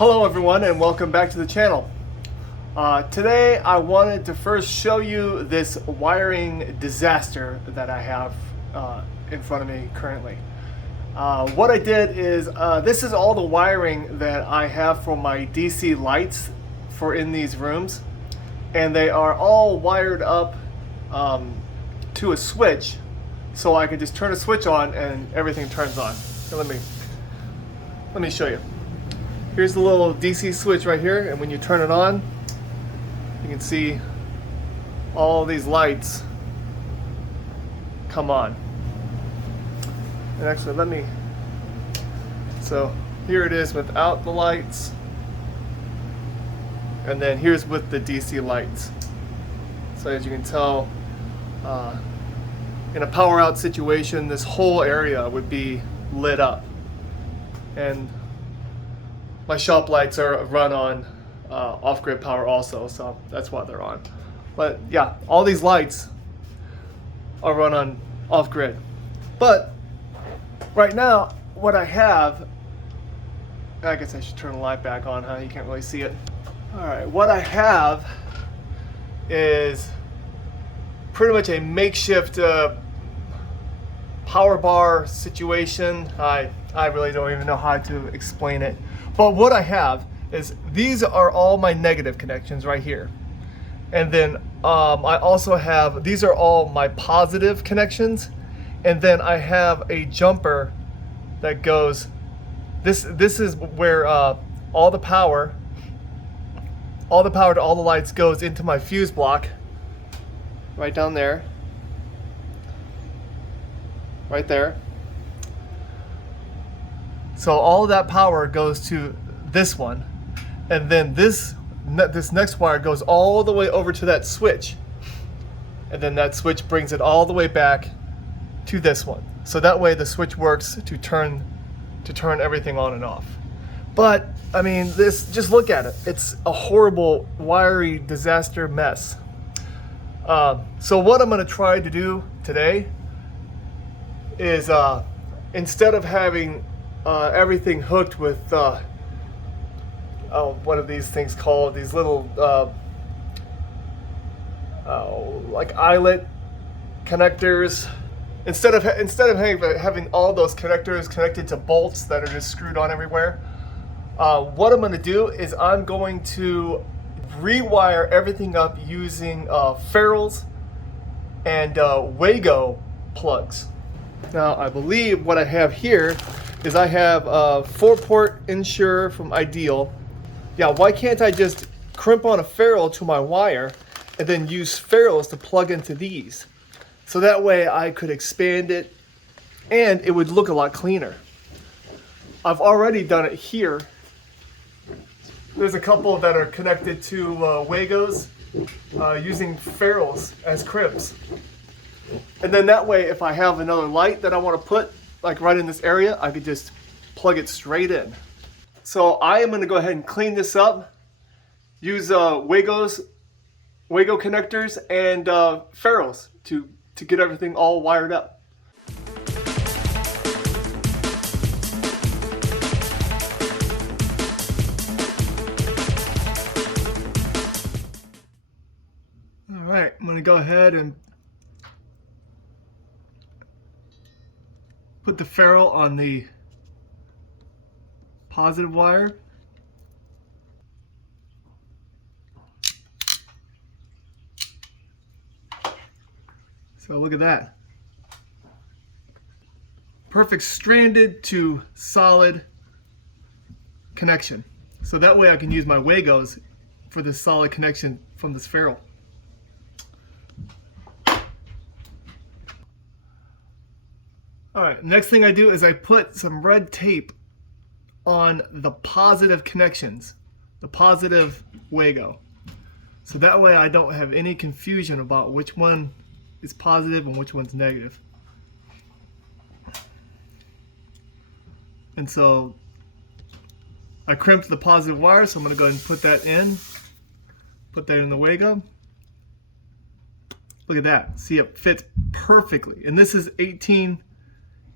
Hello everyone and welcome back to the channel. Today I wanted to first show you this wiring disaster that I have in front of me currently. What I did is, this is all the wiring that I have for my DC lights for in these rooms, and they are all wired up to a switch, so I can just turn a switch on and everything turns on. So let me show you. Here's the little DC switch right here, and when you turn it on, you can see all these lights come on. And actually, so here it is without the lights, and then here's with the DC lights. So as you can tell, in a power out situation, this whole area would be lit up. And my shop lights are run on off-grid power also, so that's why they're on. But yeah, all these lights are run on off-grid. But right now, what I have, I guess I should turn the light back on, huh? You can't really see it. All right, what I have is pretty much a makeshift power bar situation. I really don't even know how to explain it. But what I have is these are all my negative connections right here. And then I also have, these are all my positive connections. And then I have a jumper that goes, this is where all the power to all the lights goes into my fuse block. Right down there. Right there. So all of that power goes to this one, and then this next wire goes all the way over to that switch, and then that switch brings it all the way back to this one. So that way the switch works to turn everything on and off. But I mean, this, just look at it. It's a horrible wiry disaster mess. So what I'm going to try to do today is instead of having everything hooked with what are these things called? These little like eyelet connectors. Instead of having all those connectors connected to bolts that are just screwed on everywhere, what I'm going to do is I'm going to rewire everything up using ferrules and Wago plugs. Now I believe what I have here is I have a 4-port Ensure from Ideal. Yeah, why can't I just crimp on a ferrule to my wire and then use ferrules to plug into these? So that way I could expand it and it would look a lot cleaner. I've already done it here. There's a couple that are connected to Wagos using ferrules as crimps. And then that way, if I have another light that I want to put like right in this area, I could just plug it straight in. So I am going to go ahead and clean this up, use Wago connectors and ferrules to get everything all wired up. All right, I'm going to go ahead and put the ferrule on the positive wire. So look at that. Perfect stranded to solid connection. So that way I can use my Wagos for this solid connection from this ferrule. Alright, next thing I do is I put some red tape on the positive connections, the positive Wago. So that way I don't have any confusion about which one is positive and which one's negative. And so I crimped the positive wire, so I'm going to go ahead and put that in the Wago. Look at that. See, it fits perfectly. And this is 18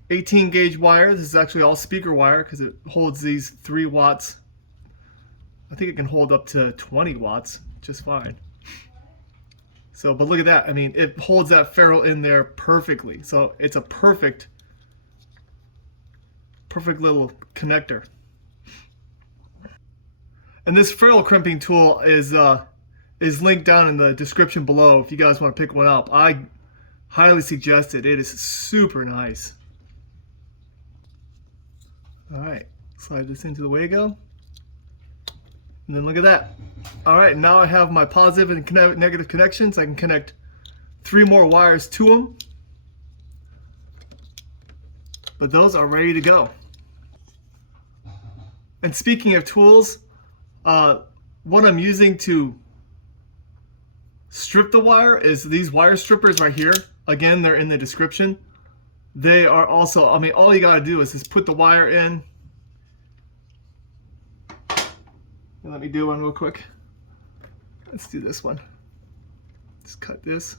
gauge wire. This is actually all speaker wire because it holds these 3 watts I think it can hold up to 20 watts just fine. So, but look at that. I mean, it holds that ferrule in there perfectly. So it's a perfect little connector. And this ferrule crimping tool is linked down in the description below if you guys want to pick one up. I highly suggest it. It is super nice. All right, slide this into the Wago. And then look at that. All right, now I have my positive and negative connections. I can connect 3 more wires to them. But those are ready to go. And speaking of tools, what I'm using to strip the wire is these wire strippers right here. Again, they're in the description. They are also, I mean, all you gotta do is just put the wire in. And let me do one real quick. Let's do this one. Just cut this.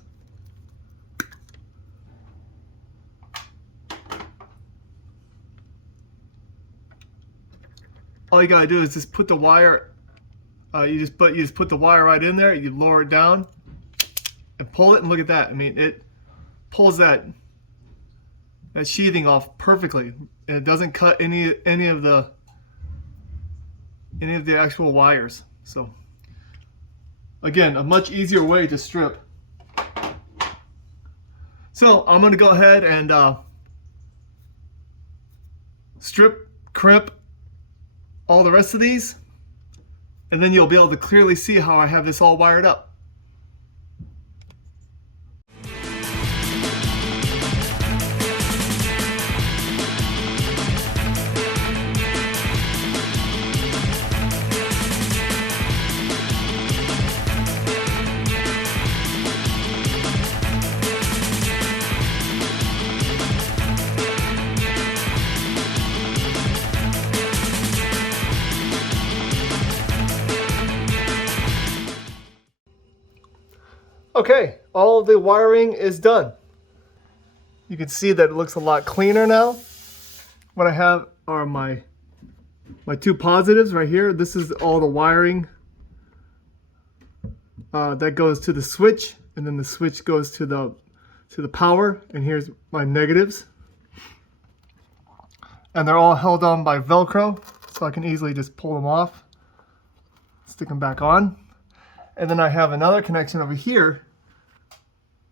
All you gotta do is just put the wire. You just put the wire right in there. You lower it down and pull it, and look at that. I mean, it pulls that sheathing off perfectly, and it doesn't cut any of the actual wires. So again, a much easier way to strip. So I'm going to go ahead and strip, crimp all the rest of these, and then you'll be able to clearly see how I have this all wired up. Okay, all of the wiring is done. You can see that it looks a lot cleaner now. What I have are my 2 positives right here. This is all the wiring that goes to the switch, and then the switch goes to the power, and here's my negatives. And they're all held on by Velcro, so I can easily just pull them off, stick them back on. And then I have another connection over here,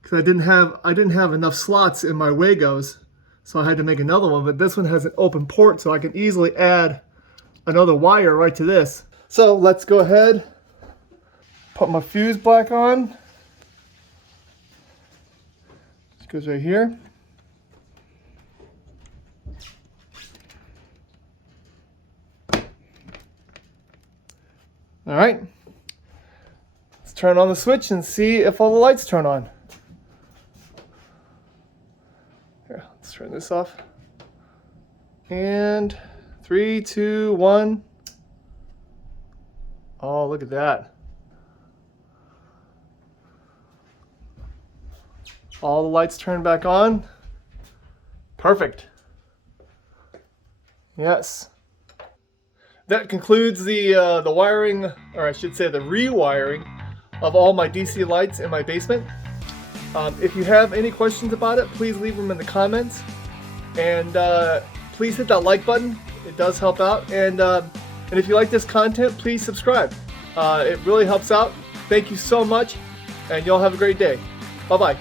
because I didn't have enough slots in my Wagos, so I had to make another one. But this one has an open port, so I can easily add another wire right to this. So let's go ahead, put my fuse back on. This goes right here. All right. Let's turn on the switch and see if all the lights turn on. Here, let's turn this off. And 3, 2, 1. Oh, look at that. All the lights turn back on. Perfect. Yes. That concludes the wiring, or I should say the rewiring of all my DC lights in my basement. If you have any questions about it, please leave them in the comments. And please hit that like button. It does help out. And if you like this content, please subscribe. It really helps out. Thank you so much, and y'all have a great day. Bye-bye.